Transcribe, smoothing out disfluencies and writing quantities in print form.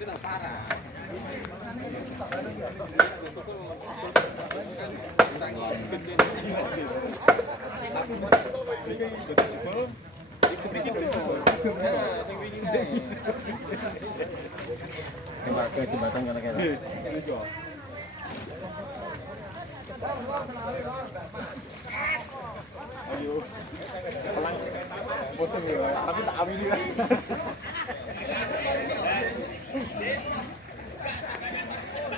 Ke jembatan kira-kira. Ayo. Pelang potong ya, tapi tak ambil.